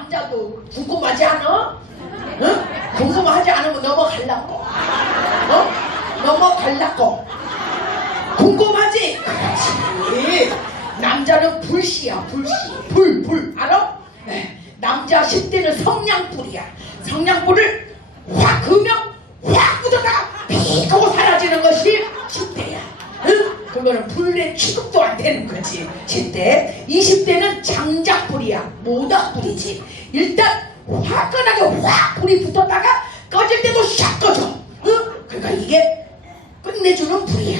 남자도 궁금하지 않아? 응? 궁금하지 않으면 넘어갈라고. 어? 넘어갈라고. 궁금하지? 그렇지. 남자는 불씨야, 불씨. 불. 알아? 남자 10대는 성냥불이야. 성냥불을 확 그으면 확 묻어다가 픽 하고 사라지는 것이 10대야. 응? 그거는 불의 취급도 안 되는 거지. 10대. 20대는 장작불이야. 모닥불이지. 일단 화끈하게 확 불이 붙었다가 꺼질 때도 샥 꺼져. 응? 그러니까 이게 끝내주는 불이야.